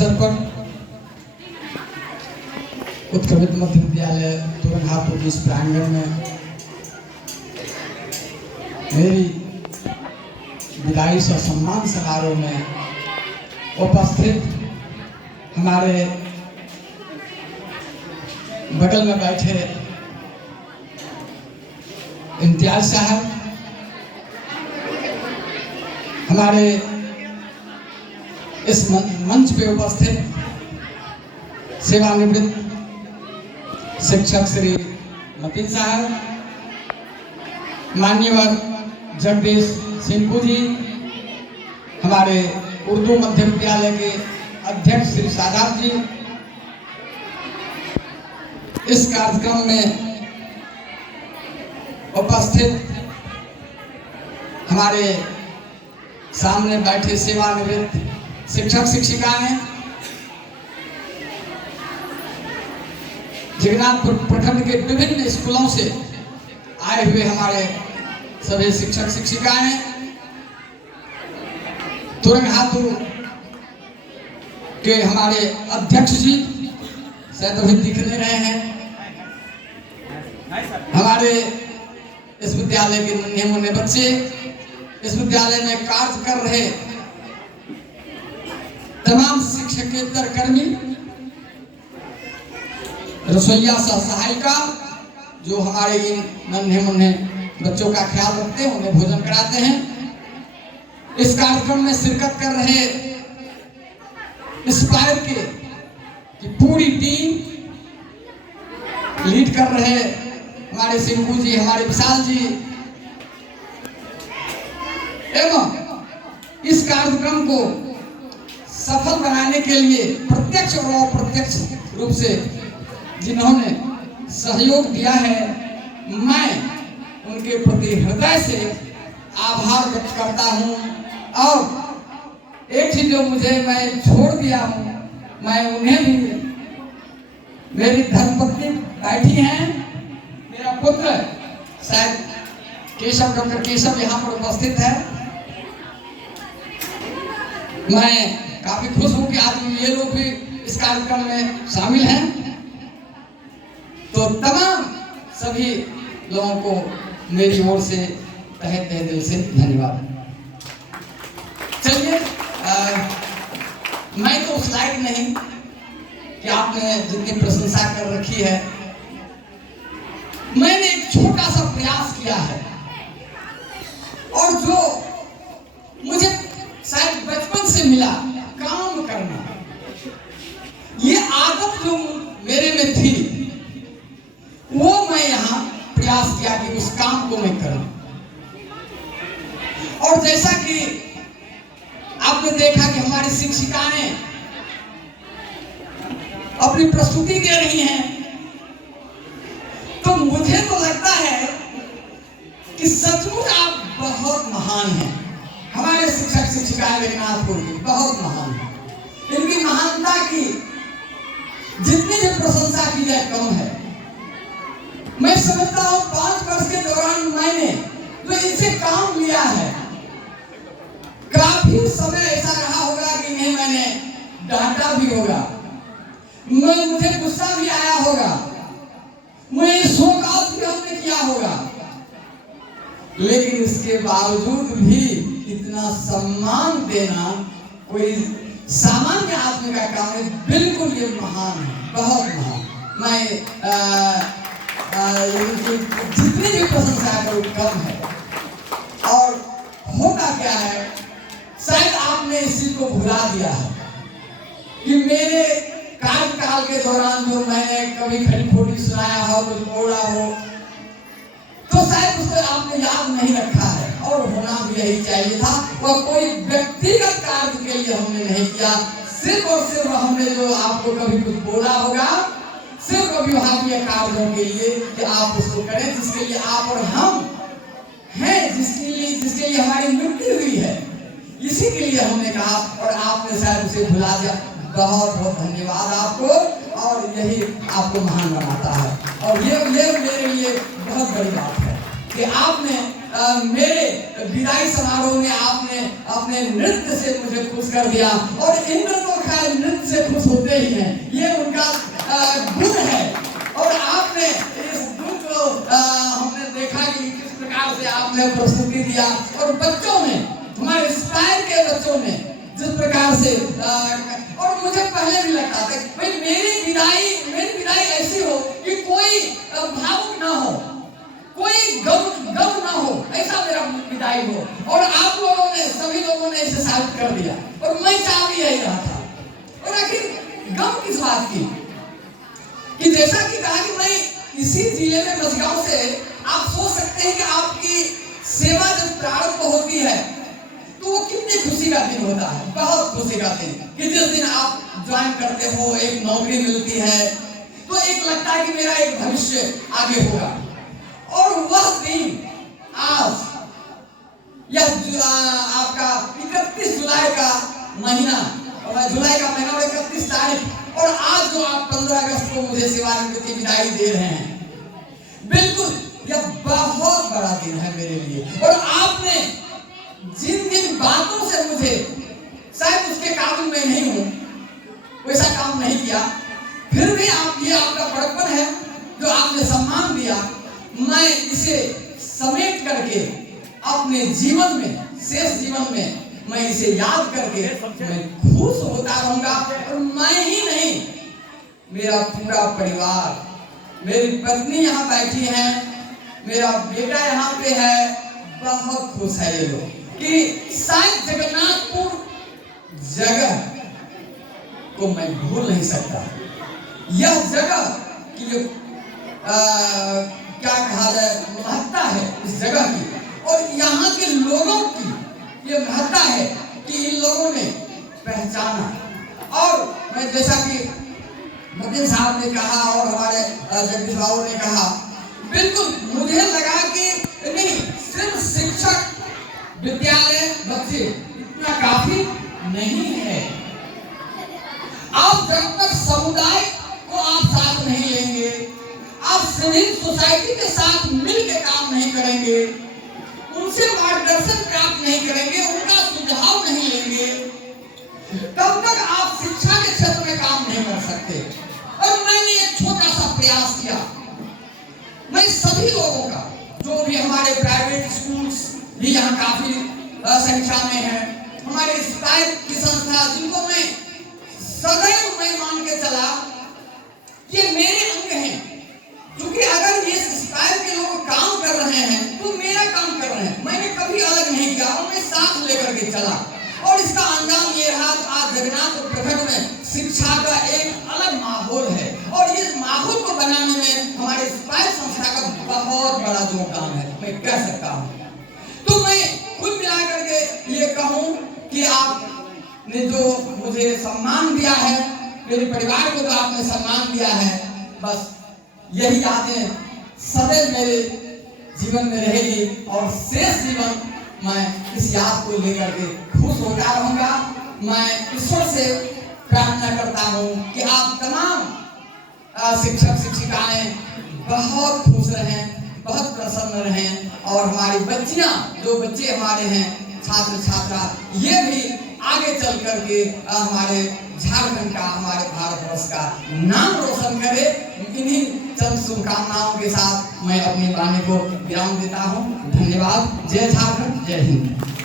अवसर पर उत्क्रमित मध्य विद्यालय तुरंगहापुर के इस प्रांगण में मेरी विदाई और सम्मान समारोह में उपस्थित हमारे बगल में बैठे इम्तियाज साहब, हमारे इस मंच पे उपस्थित सेवानिवृत्त शिक्षक श्री मतीन साहब, मान्यवर जगदीश सिंह जी, हमारे उर्दू मध्य विद्यालय के अध्यक्ष श्री सादात जी, इस कार्यक्रम में उपस्थित हमारे सामने बैठे सेवानिवृत्त शिक्षक शिक्षिकाएं, जगन्नाथपुर प्रखंड के विभिन्न स्कूलों से आए हुए हमारे सभी शिक्षक शिक्षिकाएं, तुरंगहापुर के हमारे अध्यक्ष जी शायद अभी दिख नहीं रहे हैं, हमारे इस विद्यालय के नन्हे मुन्ने बच्चे, इस विद्यालय में कार्य कर रहे तमाम शिक्षकेतर कर्मी, रसोईया सह सहायिका जो हमारे इन नन्हे मुन्ने बच्चों का ख्याल रखते हैं, उन्हें भोजन कराते हैं। इस कार्यक्रम में शिरकत कर रहे इंस्पायर की पूरी टीम, लीड कर रहे हमारे सिंकू जी, हमारे विशाल जी, एवं इस कार्यक्रम को सफल बनाने के लिए प्रत्यक्ष और अप्रत्यक्ष रूप से जिन्होंने सहयोग दिया है, मैं उनके प्रति हृदय से आभार व्यक्त करता हूं। और एक चीज जो मैं छोड़ दिया हूं, मैं उन्हें भी, मेरी धर्मपत्नी बैठी हैं, मेरा पुत्र शायद केशव, डॉक्टर केशव यहाँ पर उपस्थित है। मैं काफी खुश हूं कि आज ये लोग भी इस कार्यक्रम में शामिल हैं। तो तमाम सभी लोगों को मेरी ओर से तहे दिल से धन्यवाद। चलिए, मैं तो उस लायक नहीं कि आपने जितनी प्रशंसा कर रखी है, मैंने एक छोटा सा प्रयास किया है और जो मुझे शायद बचपन से मिला, काम करना, ये आदत जो मेरे में थी, वो मैं यहाँ प्रयास किया कि उस काम को मैं करूं। और जैसा कि आपने देखा कि हमारी शिक्षिकाएं अपनी प्रस्तुति दे रही हैं, तो मुझे तो लगता है कि सचमुच आप बहुत महान हैं। हमारे शिक्षक शिक्षिकाएं जगन्नाथपुर की बहुत महान हैं। इनकी महानता की जितनी भी प्रशंसा की जाए कम है। मैं समझता हूं 5 वर्ष के दौरान मैंने जो इनसे काम लिया है, काफी समय ऐसा रहा होगा कि नहीं मैंने डांटा भी होगा, मुझे गुस्सा भी आया होगा, मुझे शोक आउट भी हमने किया होगा, लेकिन इसके बावजूद भी इतना सम्मान देना कोई सामान्य आदमी का काम है। बिल्कुल ये महान है, बहुत महान। मैं जितनी भी प्रशंसा करूं कम है। और होता क्या है, शायद आपने इसी को भुला दिया है कि मेरे कार्यकाल के दौरान जो मैंने कभी खड़ी खोटी सुनाया हो, कुछ बोला हो, तो शायद उसे आपने याद नहीं रखा है। और होना भी यही चाहिए था। वह कोई व्यक्तिगत कार्य के लिए हमने नहीं किया, सिर्फ और सिर्फ हमने जो आपको कभी कुछ बोला होगा, सिर्फ अभिभावकीय कार्यों के लिए कि आप उसको करें, जिसके लिए आप और हम हैं, जिसके लिए हमारी मृत्यु हुई है, इसी के लिए हमने कहा। और आपने शायद उसे भुला दिया। बहुत बहुत धन्यवाद आपको, और यही आपको महान बनाता है। और ये मेरे लिए बहुत बड़ी बात है कि आपने मेरे विदाई समारोह में आपने अपने नृत्य से मुझे खुश कर दिया। और इंद्र तो खैर नृत्य से होते ही हैं, ये उनका गुण है। और आपने इस गुण को हमने देखा कि किस प्रकार से आपने प्रस्तुति दिया, और बच्चों ने, हमारे इंस्पायर के बच्चों ने जिस प्रकार से और मुझे पहले भी लगता था कि भाई मेरी विदाई ऐसी हो कि कोई भावुक ना हो, कोई गम ना हो, ऐसा मेरा विदाई हो। और आप लोगों ने, सभी लोगों ने इसे साबित कर दिया, और मैं चाह भी यही रहा था। और आखिर गम किस बात की, कि जैसा कि कहा कि मैं इसी जिले में मझगांव से, आप सोच सकते हैं कि आपकी सेवा जब प्रारंभ होती है तो वो कितनी खुशी का दिन होता है, बहुत खुशी का दिन, कि जिस दिन आप ज्वाइन करते हो, एक नौकरी मिलती है, तो एक लगता है कि मेरा एक भविष्य आगे होगा। और वह दिन आज, यह आपका 31 जुलाई का महीना, जुलाई का महीना और 31 तारीख, और आज जो आप 15 अगस्त को मुझे सेवानिवृत्ति विदाई दे रहे हैं, बिल्कुल यह बहुत बड़ा दिन है मेरे लिए। और आपने जिन बातों से मुझे, शायद उसके काबिल मैं नहीं हूं, वैसा काम नहीं किया, फिर भी आप, ये आपका बड़प्पन है जो आपने सम्मान दिया। मैं इसे समेट करके अपने जीवन में, शेष जीवन में मैं इसे याद करके मैं खुश होता रहूंगा। और मैं ही नहीं, मेरा पूरा परिवार, मेरी पत्नी यहाँ बैठी है, मेरा बेटा यहाँ पे है, बहुत खुश है ये लोग कि शायद जगन्नाथपुर जगह को मैं भूल नहीं सकता। यह जगह की जो क्या कहा जाए, महत्ता है इस जगह की, और यहाँ के लोगों की ये महत्ता है कि इन लोगों ने पहचाना। और मैं, जैसा कि मोदी साहब ने कहा और हमारे जगदीश बाबू ने कहा, बिल्कुल मुझे लगा कि नहीं, सिर्फ शिक्षक, विद्यालय, बच्चे इतना काफी नहीं है। आप जब तक समुदाय को आप साथ नहीं लेंगे, आप सिविल सोसाइटी के साथ मिल के काम नहीं करेंगे, उनसे मार्गदर्शन प्राप्त नहीं करेंगे, उनका सुझाव नहीं लेंगे, तब तक आप शिक्षा के क्षेत्र में काम नहीं कर सकते। और मैंने एक छोटा सा प्रयास किया, मैं सभी लोगों का, जो भी हमारे प्राइवेट स्कूल्स भी यहाँ काफी संख्या में है, हमारे इंस्पायर की संस्था, जिनको मैं सदैव मैं मान के चला ये मेरे अंग हैं, क्योंकि अगर ये इंस्पायर के लोग काम कर रहे हैं तो मेरा काम कर रहे हैं, मैंने कभी अलग नहीं किया, और मैं साथ लेकर के चला। और इसका अंजाम ये रहा, आज जगन्नाथ प्रखंड में शिक्षा का एक अलग माहौल है, और इस माहौल को बनाने में हमारे इंस्पायर संस्था का बहुत बड़ा योगदान है, मैं कह सकता हूँ। तो मैं कुल मिलाकर के ये कहूँ कि आपने जो मुझे सम्मान दिया है, मेरे परिवार को जो आपने सम्मान दिया है, बस यही यादें सदैव मेरे जीवन में रहेगी, और शेष जीवन मैं इस याद को लेकर के खुश होता रहूंगा। मैं ईश्वर से प्रार्थना करता हूँ कि आप तमाम शिक्षक शिक्षिकाएं बहुत खुश रहें, बहुत प्रसन्न रहें, और हमारी बच्चियां, जो बच्चे हमारे हैं, छात्र छात्रा, ये भी आगे चल करके हमारे झारखंड का, हमारे भारतवर्ष का नाम रोशन करे। इन्हीं चंद शुभकामनाओं के साथ मैं अपनी वाणी को विराम देता हूँ। धन्यवाद। जय झारखंड, जय हिंद।